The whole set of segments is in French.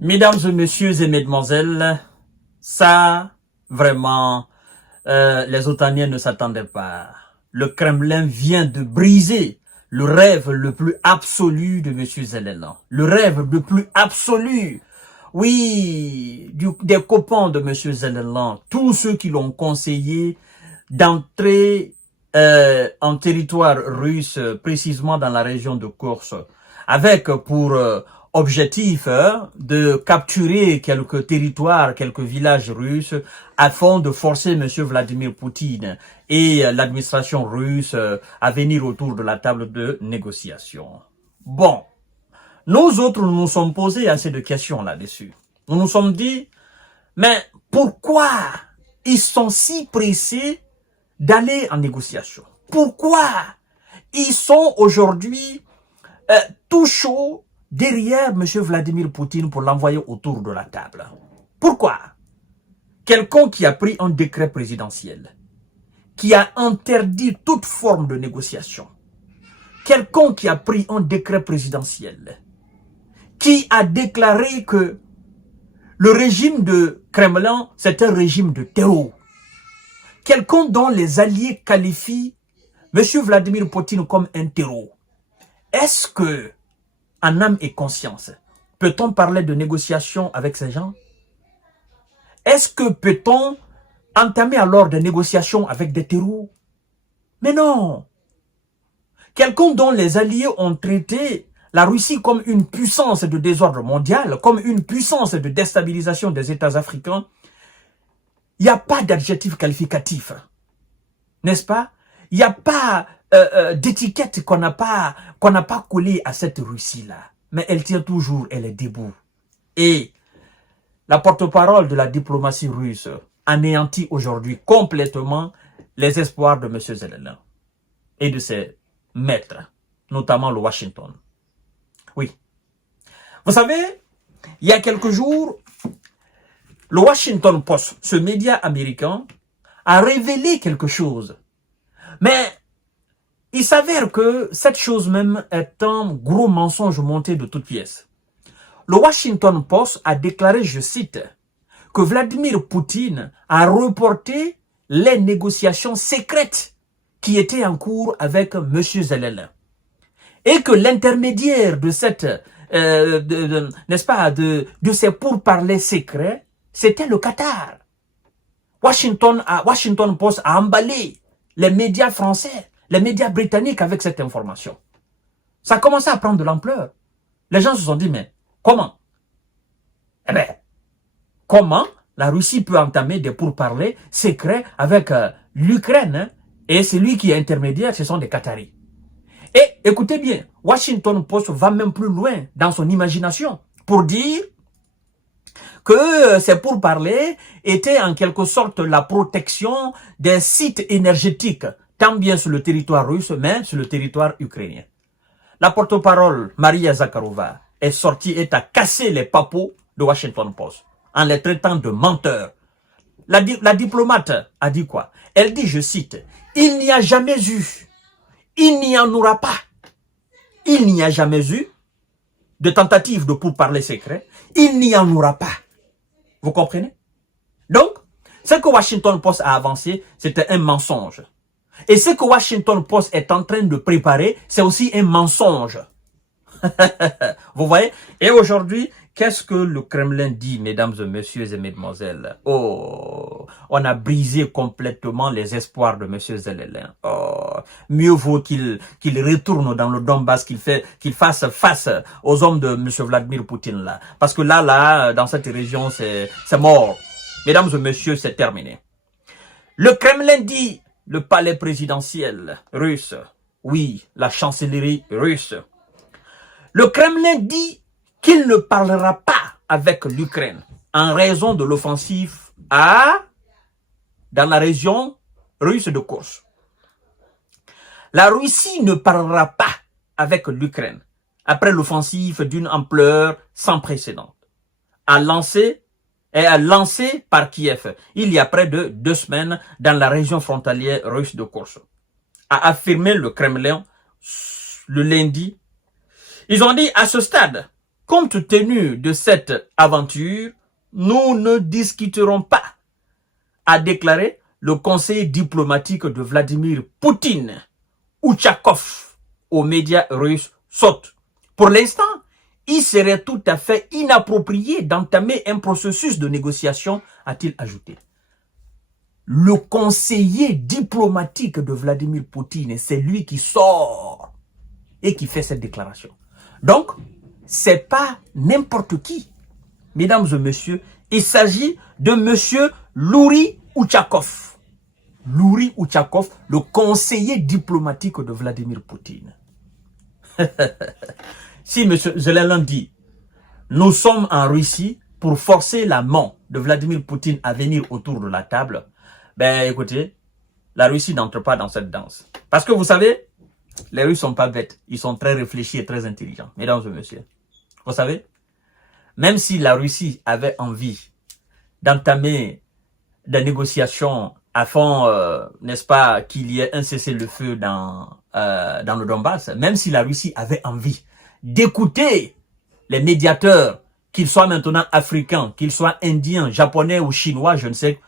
Mesdames et messieurs et mesdemoiselles, ça, vraiment, les Otaniens ne s'attendaient pas. Le Kremlin vient de briser le rêve le plus absolu de M. Zelensky. Le rêve le plus absolu. Oui, des copains de M. Zelensky, tous ceux qui l'ont conseillé d'entrer en territoire russe, précisément dans la région de Kursk, avec pour objectif de capturer quelques territoires, quelques villages russes, afin de forcer M. Vladimir Poutine et l'administration russe à venir autour de la table de négociation. Bon, nous autres, nous nous sommes posé assez de questions là-dessus. Nous nous sommes dit, mais pourquoi ils sont si pressés d'aller en négociation? Pourquoi ils sont aujourd'hui tout chaud derrière M. Vladimir Poutine pour l'envoyer autour de la table? Pourquoi? Quelqu'un qui a pris un décret présidentiel, qui a interdit toute forme de négociation, quelqu'un qui a pris un décret présidentiel, qui a déclaré que le régime de Kremlin, c'est un régime de terror, quelqu'un dont les alliés qualifient M. Vladimir Poutine comme un terror. Est-ce que, en âme et conscience, peut-on parler de négociation avec ces gens? Est-ce que peut-on entamer alors des négociations avec des terreaux? Mais non. Quelqu'un dont les alliés ont traité la Russie comme une puissance de désordre mondial, comme une puissance de déstabilisation des États africains, il n'y a pas d'adjectif qualificatif, n'est-ce pas? Il n'y a pas d'étiquette qu'on n'a pas collée à cette Russie-là. Mais elle tient toujours, elle est debout. Et la porte-parole de la diplomatie russe anéantit aujourd'hui complètement les espoirs de M. Zelensky et de ses maîtres, notamment le Washington. Oui. Vous savez, il y a quelques jours, le Washington Post, ce média américain, a révélé quelque chose. Mais il s'avère que cette chose même est un gros mensonge monté de toutes pièces. Le Washington Post a déclaré, je cite, que Vladimir Poutine a reporté les négociations secrètes qui étaient en cours avec M. Zelensky. Et que l'intermédiaire de cette, n'est-ce pas, de ces pourparlers secrets, c'était le Qatar. Washington Post a emballé les médias français, les médias britanniques avec cette information. Ça a commencé à prendre de l'ampleur. Les gens se sont dit, mais comment? Eh bien, comment la Russie peut entamer des pourparlers secrets avec l'Ukraine, hein? Et celui qui est intermédiaire, ce sont des Qataris. Et écoutez bien, Washington Post va même plus loin dans son imagination pour dire que ces pourparlers étaient en quelque sorte la protection des sites énergétiques, tant bien sur le territoire russe, mais sur le territoire ukrainien. La porte-parole, Maria Zakharova, est sortie et a cassé les papeaux de Washington Post en les traitant de menteurs. La diplomate a dit quoi? Elle dit, je cite, « Il n'y a jamais eu, il n'y en aura pas, il n'y a jamais eu de tentative de pourparlers secrets, il n'y en aura pas. » Vous comprenez? Donc, ce que Washington Post a avancé, c'était un mensonge. Et ce que Washington Post est en train de préparer, c'est aussi un mensonge. Vous voyez? Et aujourd'hui, qu'est-ce que le Kremlin dit, mesdames et messieurs et mesdemoiselles? Oh, on a brisé complètement les espoirs de M. Zelensky. Oh, mieux vaut qu'il retourne dans le Donbass, qu'il fasse face aux hommes de M. Vladimir Poutine là. Parce que là, dans cette région, c'est mort. Mesdames et messieurs, c'est terminé. Le Kremlin dit, le palais présidentiel russe, oui, la chancellerie russe. Le Kremlin dit qu'il ne parlera pas avec l'Ukraine en raison de l'offensive dans la région russe de Kursk. La Russie ne parlera pas avec l'Ukraine après l'offensive d'une ampleur sans précédent, lancée par Kiev il y a près de 2 semaines dans la région frontalière russe de Kursk, a affirmé le Kremlin le lundi. Ils ont dit à ce stade, compte tenu de cette aventure, nous ne discuterons pas, a déclaré le conseiller diplomatique de Vladimir Poutine, Ouchakov, aux médias russes SOT. Pour l'instant, il serait tout à fait inapproprié d'entamer un processus de négociation, a-t-il ajouté. Le conseiller diplomatique de Vladimir Poutine, c'est lui qui sort et qui fait cette déclaration. Donc, c'est pas n'importe qui. Mesdames et messieurs, il s'agit de monsieur Louri Ouchakov. Louri Ouchakov, le conseiller diplomatique de Vladimir Poutine. Si M. Zelensky dit, nous sommes en Russie pour forcer la main de Vladimir Poutine à venir autour de la table, ben écoutez, la Russie n'entre pas dans cette danse. Parce que vous savez, les Russes sont pas bêtes, ils sont très réfléchis et très intelligents, mesdames et messieurs. Vous savez, même si la Russie avait envie d'entamer des négociations afin, n'est-ce pas, qu'il y ait un cessez-le-feu dans le Donbass, même si la Russie avait envie d'écouter les médiateurs, qu'ils soient maintenant africains, qu'ils soient indiens, japonais ou chinois, je ne sais,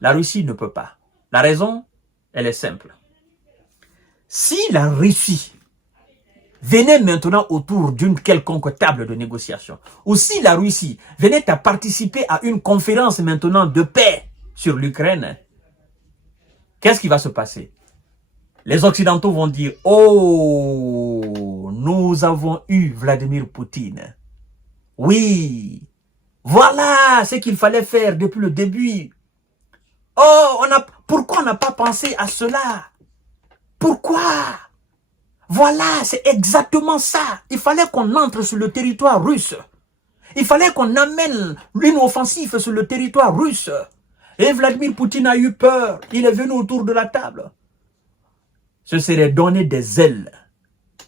la Russie ne peut pas. La raison, elle est simple. Si la Russie venait maintenant autour d'une quelconque table de négociation, ou si la Russie venait à participer à une conférence maintenant de paix sur l'Ukraine, qu'est-ce qui va se passer? Les Occidentaux vont dire, oh, nous avons eu Vladimir Poutine. Oui, voilà ce qu'il fallait faire depuis le début. Oh, pourquoi on n'a pas pensé à cela? Pourquoi? Voilà, c'est exactement ça. Il fallait qu'on entre sur le territoire russe. Il fallait qu'on amène une offensive sur le territoire russe. Et Vladimir Poutine a eu peur. Il est venu autour de la table. Ce serait donner des ailes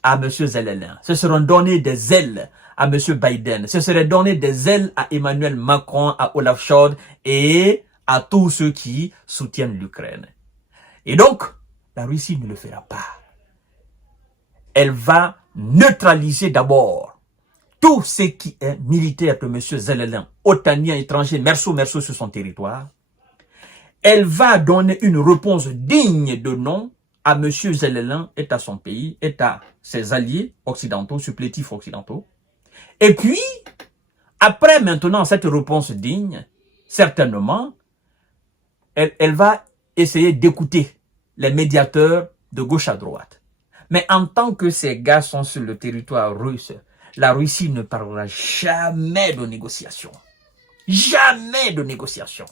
à M. Zelensky. Ce serait donner des ailes à M. Biden. Ce serait donner des ailes à Emmanuel Macron, à Olaf Scholz et à tous ceux qui soutiennent l'Ukraine. Et donc, la Russie ne le fera pas. Elle va neutraliser d'abord tout ce qui est militaire de M. Zelensky, otanien, étranger, merceau sur son territoire. Elle va donner une réponse digne de nom à M. Zelensky et à son pays, et à ses alliés occidentaux, supplétifs occidentaux. Et puis, après maintenant cette réponse digne, certainement, elle va essayer d'écouter les médiateurs de gauche à droite. Mais en tant que ces gars sont sur le territoire russe, la Russie ne parlera jamais de négociation. Jamais de négociation.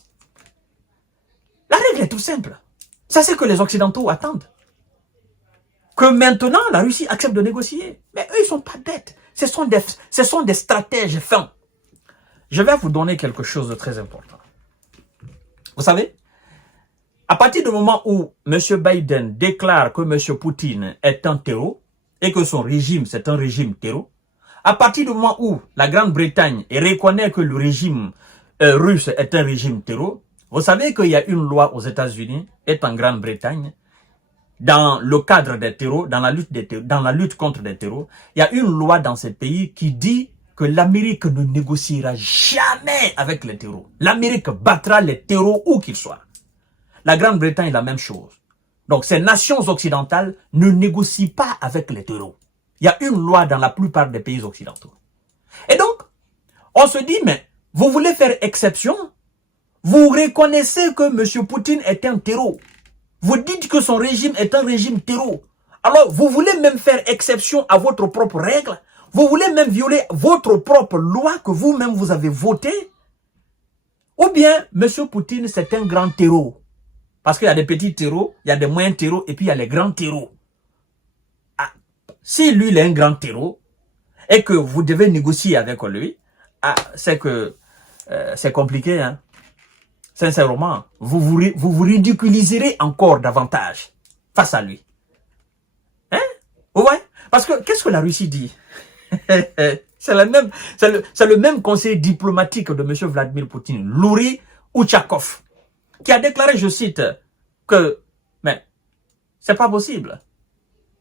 La règle est tout simple. C'est ce que les Occidentaux attendent. Que maintenant, la Russie accepte de négocier. Mais eux, ils ne sont pas bêtes. Ce sont des stratèges fins. Je vais vous donner quelque chose de très important. Vous savez, à partir du moment où M. Biden déclare que M. Poutine est un terreau et que son régime, c'est un régime terreau, à partir du moment où la Grande-Bretagne reconnaît que le régime russe est un régime terreau, vous savez qu'il y a une loi aux États-Unis et en Grande-Bretagne, dans le cadre des terreaux, dans la lutte contre les terreaux, il y a une loi dans ces pays qui dit que l'Amérique ne négociera jamais avec les terreaux. L'Amérique battra les terreaux où qu'ils soient. La Grande-Bretagne est la même chose. Donc ces nations occidentales ne négocient pas avec les terreaux. Il y a une loi dans la plupart des pays occidentaux. Et donc, on se dit, mais vous voulez faire exception? Vous reconnaissez que M. Poutine est un terreau. Vous dites que son régime est un régime terreau. Alors, vous voulez même faire exception à votre propre règle? Vous voulez même violer votre propre loi que vous-même vous avez votée? Ou bien, M. Poutine, c'est un grand terreau. Parce qu'il y a des petits terreaux, il y a des moyens terreaux, et puis il y a les grands terreaux. Ah, si lui, il est un grand terreau, et que vous devez négocier avec lui, c'est que c'est compliqué, hein. Sincèrement, vous ridiculiserez encore davantage face à lui. Hein? Vous voyez? Parce que, qu'est-ce que la Russie dit? C'est le même conseiller diplomatique de M. Vladimir Poutine, Louri Ouchakov, qui a déclaré, je cite, que, mais, c'est pas possible.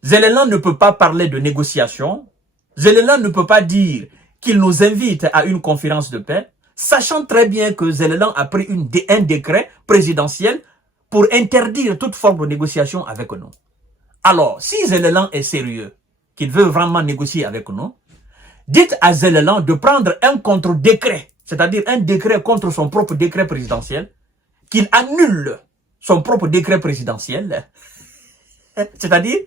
Zelensky ne peut pas parler de négociation Zelensky ne peut pas dire qu'il nous invite à une conférence de paix, sachant très bien que Zelensky a pris un décret présidentiel pour interdire toute forme de négociation avec nous. Alors, si Zelensky est sérieux, qu'il veut vraiment négocier avec nous, dites à Zelensky de prendre un contre-décret, c'est-à-dire un décret contre son propre décret présidentiel, qu'il annule son propre décret présidentiel, c'est-à-dire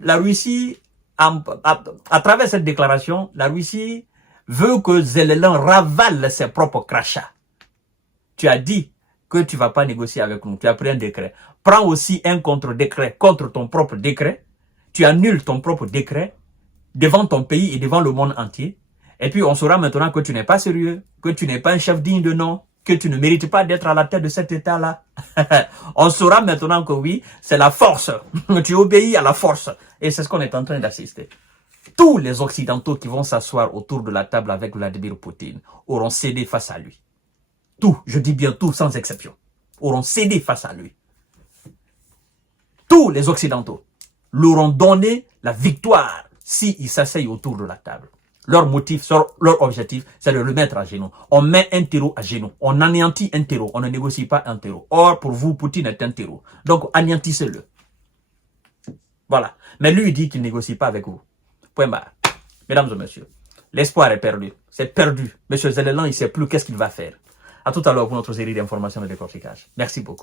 la Russie, à travers cette déclaration, la Russie veut que Zelensky ravale ses propres crachats. Tu as dit que tu ne vas pas négocier avec nous, tu as pris un décret. Prends aussi un contre-décret contre ton propre décret, tu annules ton propre décret devant ton pays et devant le monde entier. Et puis on saura maintenant que tu n'es pas sérieux, que tu n'es pas un chef digne de nom, que tu ne mérites pas d'être à la tête de cet État-là. On saura maintenant que oui, c'est la force. Tu obéis à la force. Et c'est ce qu'on est en train d'assister. Tous les Occidentaux qui vont s'asseoir autour de la table avec Vladimir Poutine auront cédé face à lui. Tous, je dis bien tous, sans exception, auront cédé face à lui. Tous les Occidentaux leur ont donné la victoire s'ils s'asseyent autour de la table. Leur motif, leur objectif, c'est de le mettre à genoux. On met un terreau à genoux. On anéantit un terreau. On ne négocie pas un terreau. Or, pour vous, Poutine est un terreau. Donc, anéantissez-le. Voilà. Mais lui, il dit qu'il ne négocie pas avec vous. Point barre. Mesdames et messieurs, l'espoir est perdu. C'est perdu. Monsieur Zelensky, il ne sait plus qu'est-ce qu'il va faire. À tout à l'heure pour notre série d'informations et de décortiquage. Merci beaucoup.